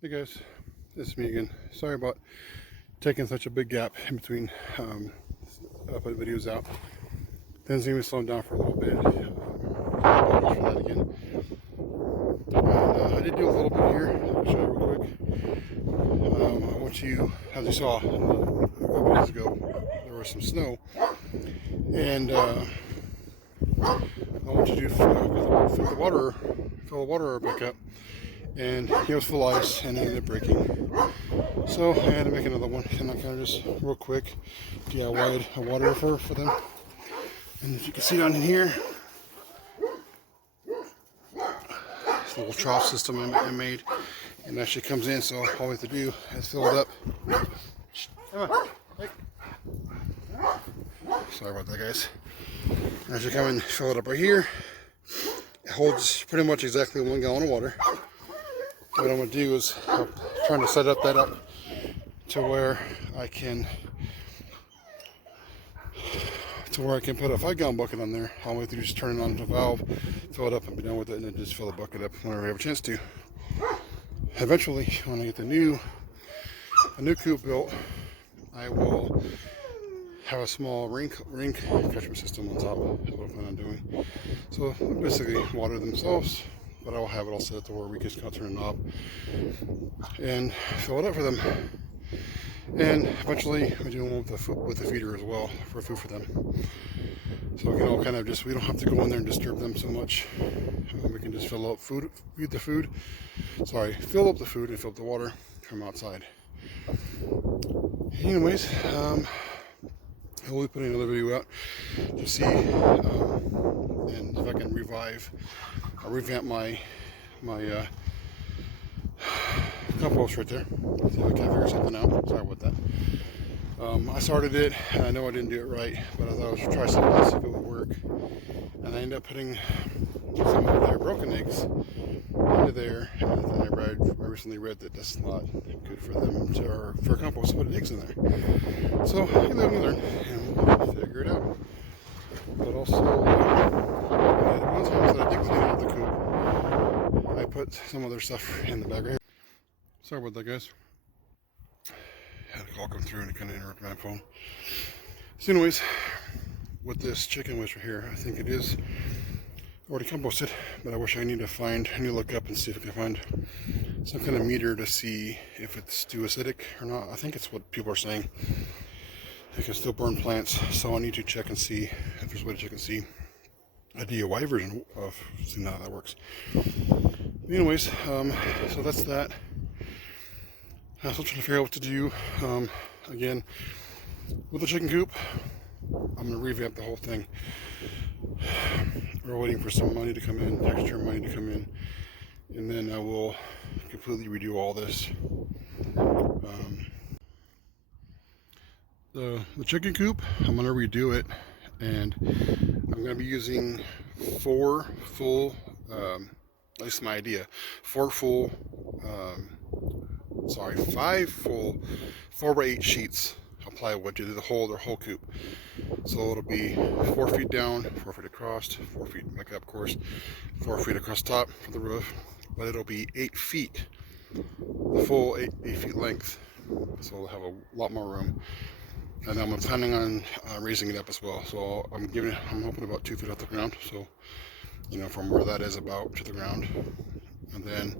Hey guys, this is me again. Sorry about taking such a big gap in between putting videos out. Then seemed to slow down for a little bit. Apologies for that again. And I did do a little bit here. I'll show you real quick. I want you, as you saw a couple videos ago, there was some snow, and I want you to fill the water back up. And it was full ice and it ended up breaking. So I had to make another one, and I kind of just real quick DIY'd a water for them. And if you can see down in here, this little trough system I made, and actually comes in. So all we have to do is fill it up. Come on. Hey. Sorry about that, guys. Actually come and fill it up right here. It holds pretty much exactly 1 gallon of water. What I'm going to do is trying to set that up to where I can put a 5-gallon bucket on there. All we have to do is turn it on the valve, fill it up, and be done with it, and then just fill the bucket up whenever I have a chance to. Eventually, when I get a new coop built, I will have a small rain catchment system on top. Is what I plan on doing. So basically, water themselves. But I will have it all set up to where we can just turn a knob and fill it up for them. And eventually we do one with the feeder as well for food for them. So we can all kind of we don't have to go in there and disturb them so much. We can just fill up fill up the food and fill up the water from outside. Anyways, I will be putting another video out to see and if I can revamp my compost right there. See if I can figure something out. Sorry about that. I started it, and I know I didn't do it right, but I thought I would try something to see if it would work. And I ended up putting some of their broken eggs into there. And I recently read that that's not good for them for compost to put eggs in there. So you live and learn, and we'll figure it out. But also, one time that I did clean out the coop, I put some other stuff in the bag right here. Sorry about that, guys. Had a call come through and it kind of interrupted my phone. So anyways, with this chicken waste right here, I think it is already composted, but I wish I need to look up and see if I can find some kind of meter to see if it's too acidic or not. I think it's what people are saying. It can still burn plants, so I need to check and see if there's a way to check and see a DIY version of seeing how that works. Anyways, so that's that. I'm still trying to figure out what to do. Again, with the chicken coop, I'm going to revamp the whole thing. We're waiting for some money to come in, extra money to come in, and then I will completely redo all this. The chicken coop, I'm going to redo it, and I'm going to be using 4 full, at least my idea, 5 full 4x8 sheets of plywood to do their whole coop. So it'll be 4 feet down, 4 feet across, 4 feet back up, of course, 4 feet across top for the roof, but it'll be 8 feet, the full 8 feet length. So we'll have a lot more room. And I'm planning on raising it up as well. So I'm hoping about 2 feet off the ground. So, from where that is about to the ground. And then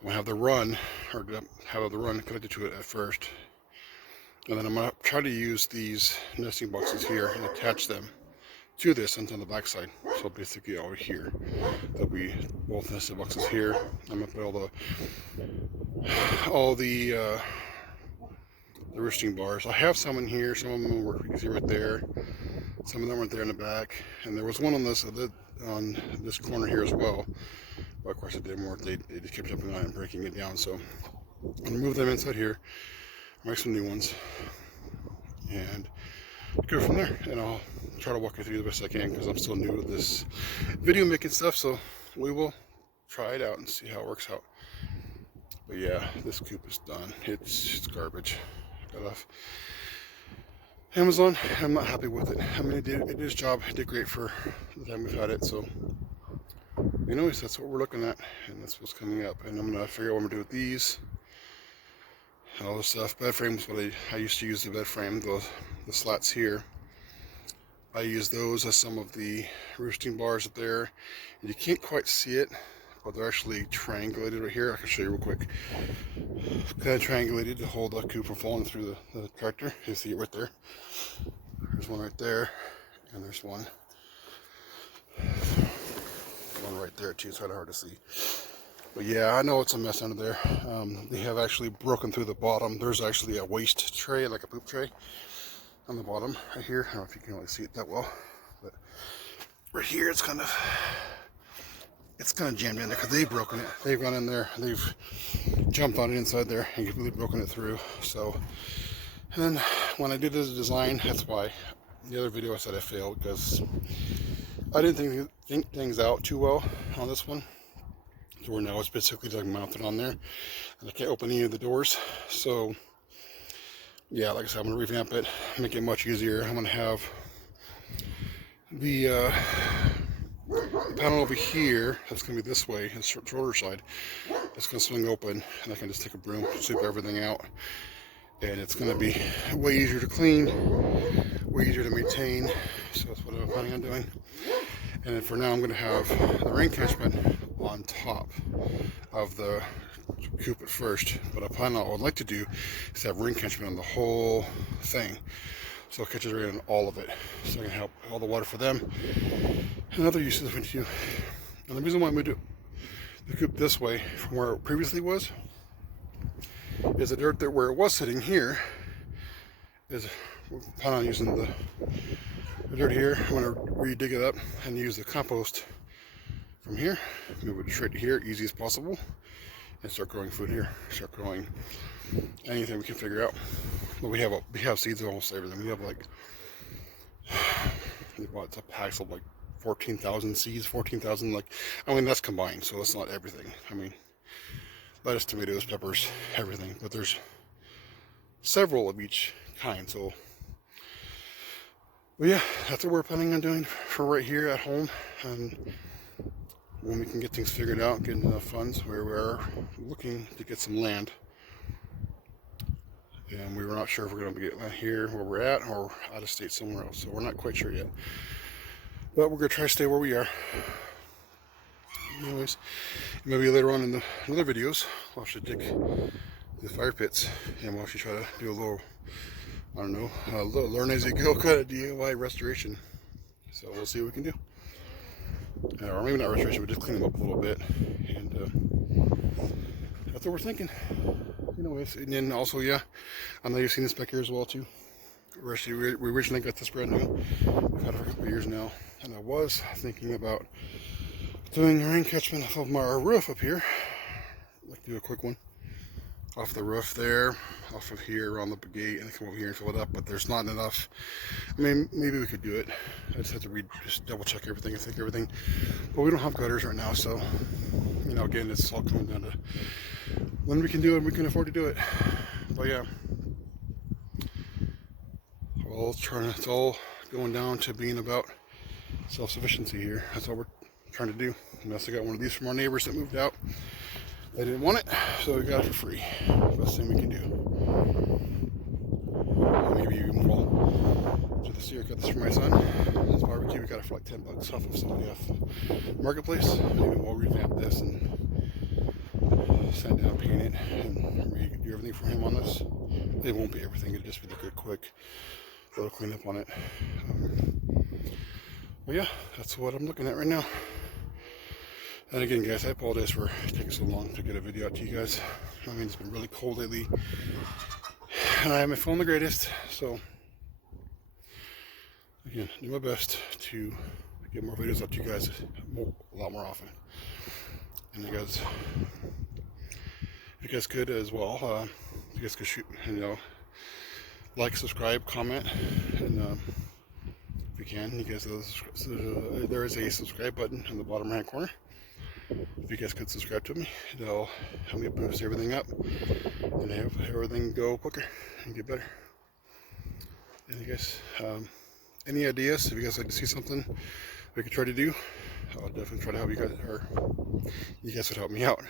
I'm gonna have the run connected to it at first. And then I'm gonna try to use these nesting boxes here and attach them to this and on the back side. So basically over here, there'll be both nesting boxes here. I'm gonna put all the roosting bars. I have some in here. Some of them work. You can see right there. Some of them weren't there in the back, and there was one on this corner here as well. But of course, it didn't work. They just kept jumping on it and breaking it down. So I'm gonna move them inside here, make some new ones, and go from there. And I'll try to walk you through the best I can because I'm still new to this video making stuff. So we will try it out and see how it works out. But yeah, this coop is done. It's garbage. Got off Amazon. I'm not happy with it. I mean, it did its job. It did great for the time we've had it. So, anyways, that's what we're looking at, and that's what's coming up. And I'm gonna figure out what I'm gonna do with these. all this stuff. Bed frame is what I used to use. The bed frame, the slats here, I use those as some of the roosting bars up there. And you can't quite see it, but they're actually triangulated right here. I can show you real quick. Kind of triangulated to hold the coop from falling through the tractor. You see it right there. There's one right there, and there's one right there too. It's kind of hard to see. But yeah, I know it's a mess under there. They have actually broken through the bottom. There's actually a waste tray, like a poop tray, on the bottom right here. I don't know if you can really see it that well, but right here it's kind of jammed in there because they've broken it. They've gone in there, they've jumped on it inside there and completely broken it through. So, and then when I did this design, that's why the other video I said I failed, because I didn't think things out too well on this one. So where now it's basically like mounted on there, and I can't open any of the doors. So yeah, like I said, I'm gonna revamp it, make it much easier. I'm gonna have the panel over here, that's gonna be this way, the shoulder side. It's gonna swing open, and I can just take a broom, sweep everything out, and it's gonna be way easier to clean, way easier to maintain. So that's what I'm planning on doing. And then for now, I'm gonna have the rain catchment on top of the coop at first, but I plan on, what I would like to do is have rain catchment on the whole thing, so it catches rain on all of it, so I can help all the water for them and other uses we do. And the reason why we do the coop this way from where it previously was is the dirt that where it was sitting here is, we plan on using the dirt here. I'm going to re-dig it up and use the compost from here, move it straight to here, easy as possible, and start growing food here. Start growing anything we can figure out. But we have seeds of almost everything. We have like, we bought a packs of like 14,000 seeds, 14,000, like, I mean, that's combined, so that's not everything. I mean, lettuce, tomatoes, peppers, everything, but there's several of each kind. So, but yeah, that's what we're planning on doing for right here at home. And when we can get things figured out, get enough funds, where we're looking to get some land. And we were not sure if we're going to get land here where we're at or out of state somewhere else. So we're not quite sure yet. But we're going to try to stay where we are. Anyways, maybe later on in the other videos, we'll actually dig the fire pits and we'll actually try to do a little, I don't know, a little learn as you go kind of DIY restoration. So we'll see what we can do. Or maybe not restoration, but just clean them up a little bit. And that's what we're thinking. Anyways, and then also, yeah, I know you've seen this back here as well too. We originally got this brand new. We've had it for a couple of years now. And I was thinking about doing a rain catchment off of my roof up here. I'd like to do a quick one off the roof there, off of here around the gate, and come over here and fill it up. But there's not enough. I mean, maybe we could do it. I just have to just double check everything and think everything. But we don't have gutters right now, so you know, again, it's all coming down to when we can do it and we can afford to do it. But yeah, it's all going down to being about self-sufficiency here. That's all we're trying to do. We also got one of these from our neighbors that moved out. They didn't want it, so we got it for free. Best thing we can do. Maybe even well, to this year, I got this for my son. This barbecue, we got it for like $10 off of somebody off the marketplace. Maybe we'll revamp this and sand down, paint it, and do everything for him on this. It won't be everything, it'll just be the good, quick little cleanup on it. Well, yeah, that's what I'm looking at right now. And again, guys, I apologize for taking so long to get a video out to you guys. I mean, it's been really cold lately, and I haven't feeling the greatest. So, again, do my best to get more videos out to you guys a lot more often. And you guys could as well. You guys could shoot, like, subscribe, comment, and if you can, you guys, there is a subscribe button in the bottom right corner. If you guys could subscribe to me, it'll help me boost everything up and have everything go quicker and get better. And you guys, any ideas? If you guys like to see something we could try to do, I'll definitely try to help you guys, or you guys would help me out.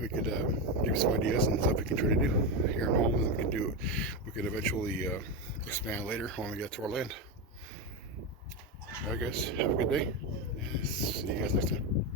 We could give you some ideas and stuff we can try to do here at home, and we could eventually expand later when we get to our land. Alright guys, have a good day. See you guys next time.